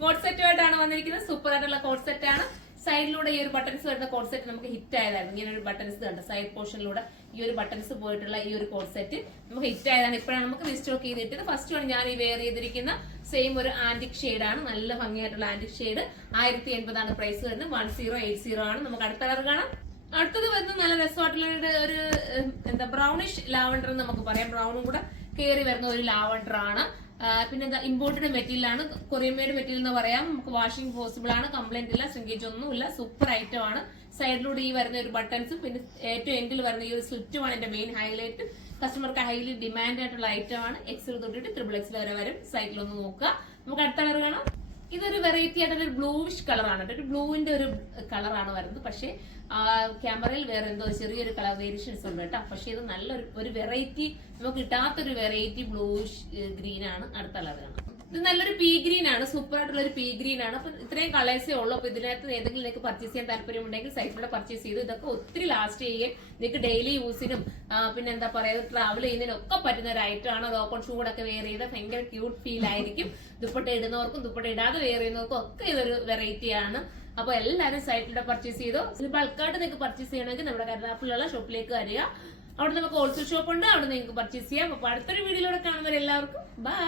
Code സെറ്റുമായിട്ടാണ് വന്നിരിക്കുന്നത്. Super ആയിട്ടുള്ള code set ആണ്. സൈഡിലൂടെ ഈ ഒരു ബട്ടൺസ് വരുന്ന കോഡ് സെറ്റ് നമുക്ക് ഹിറ്റ് ആയതായിരുന്നു. ഇങ്ങനെ ഒരു ബട്ടൺസ് കണ്ട് സൈഡ് പോർഷനിലൂടെ ഈ ഒരു ബട്ടൺസ് പോയിട്ടുള്ള ഈ ഒരു കോഡ് സെറ്റ് നമുക്ക് ഹിറ്റ് ആയതാണ്. ഇപ്പോഴാണ് നമുക്ക് റീസ്റ്റോക്ക് ചെയ്തിട്ട് ഫസ്റ്റ് ആണ് ഞാൻ ഈ വെയർ ചെയ്തിരിക്കുന്ന സെയിം ഒരു ആന്റിക് ഷെയ്ഡ് ആണ്. നല്ല ഭംഗിയായിട്ടുള്ള ആന്റിക് ഷെയ്ഡ്. 1080 ആണ് പ്രൈസ് വരുന്നത്. 1080 ആണ്. നമുക്ക് അടുത്ത കളർ കാണാം. അടുത്തത് വരുന്നത് നല്ല രസമായിട്ടുള്ള ഒരു എന്താ ബ്രൗണിഷ് ലാവണ്ടർ എന്ന് നമുക്ക് പറയാം. ബ്രൗണും കൂടെ കയറി വരുന്ന ഒരു ലാവണ്ടർ ആണ്. പിന്നെ എന്താ ഇമ്പോർട്ടഡ് മെറ്റീരിയൽ ആണ്. കൊറിയൻ മെയ്ഡ് മെറ്റീരിയൽ എന്ന് പറയാം. നമുക്ക് വാഷിംഗ് പോസിബിൾ ആണ്. കംപ്ലൈന്റ് ഇല്ല, ശ്രിങ്കേജ് ഒന്നുമില്ല. സൂപ്പർ ഐറ്റം ആണ്. സൈഡിലൂടെ ഈ വരുന്ന ഒരു ബട്ടൺസും പിന്നെ ഏറ്റവും എൻഡിൽ വരുന്ന ഈ ഒരു സ്ലിറ്റുമാണ് എന്റെ മെയിൻ ഹൈലൈറ്റ്. കസ്റ്റമർക്ക് ഹൈലി ഡിമാൻഡ് ആയിട്ടുള്ള ഐറ്റം ആണ്. എക്സൽ തൊട്ടിട്ട് XXL വരെ വരും. സൈഡിലൊന്ന് നോക്കുക. നമുക്ക് അടുത്ത കളർ കാണാം. ഇതൊരു വെറൈറ്റി ആയിട്ടുള്ള ഒരു ബ്ലൂവിഷ് കളറാണ്. ഒരു ബ്ലൂവിന്റെ ഒരു കളറാണ് വരുന്നത്. പക്ഷേ ക്യാമറയിൽ വേറെ എന്തോ ചെറിയൊരു കളർ വേരിയേഷൻസ് ഉണ്ട് കേട്ടോ. പക്ഷെ ഇത് നല്ലൊരു വെറൈറ്റി, നമുക്ക് കിട്ടാത്തൊരു വെറൈറ്റി ബ്ലൂയിഷ് ഗ്രീൻ ആണ്. അടുത്ത കളർ കാണാം. ഇത് നല്ലൊരു പീ ഗ്രീൻ ആണ്. സൂപ്പർ ആയിട്ടുള്ള ഒരു പീ ഗ്രീൻ ആണ്. അപ്പൊ ഇത്രയും കളേഴ്സേ ഉള്ളൂ. അപ്പൊ ഇതിനകത്ത് ഏതെങ്കിലും നിങ്ങൾക്ക് പർച്ചേസ് ചെയ്യാൻ താല്പര്യമുണ്ടെങ്കിൽ സൈറ്റിലൂടെ പർച്ചേസ് ചെയ്തു. ഇതൊക്കെ ഒത്തിരി ലാസ്റ്റ് ചെയ്യുകയും നിങ്ങൾക്ക് ഡെയിലി യൂസിനും പിന്നെ എന്താ പറയുക ട്രാവൽ ചെയ്യുന്നതിനും ഒക്കെ പറ്റുന്ന ഒരു ഐറ്റം ആണ്. ഒരു ഓപ്പൺ ഷൂടൊക്കെ വെയർ ചെയ്ത് ഭയങ്കര ക്യൂട്ട് ഫീൽ ആയിരിക്കും. ദുപ്പട്ട ഇടുന്നവർക്കും ദുപ്പട്ട ഇടാതെ വെയർ ചെയ്യുന്നവർക്കും ഒക്കെ ഇതൊരു വെറൈറ്റി ആണ്. അപ്പൊ എല്ലാവരും സൈറ്റിലൂടെ പർച്ചേസ് ചെയ്തോ. ഇത് ബൾക്കായിട്ട് നിങ്ങൾക്ക് പർച്ചേസ് ചെയ്യണമെങ്കിൽ നമ്മുടെ കരുനാഗപ്പള്ളിയുള്ള ഷോപ്പിലേക്ക് വരിക. അവിടെ നമുക്ക് ഹോൾസെയിൽ ഷോപ്പ് ഉണ്ട്. അവിടെ നിങ്ങൾക്ക് പർച്ചേസ് ചെയ്യാം. അപ്പൊ അടുത്തൊരു വീഡിയോയിലൂടെ കാണുന്നവരെല്ലാവർക്കും ബൈ.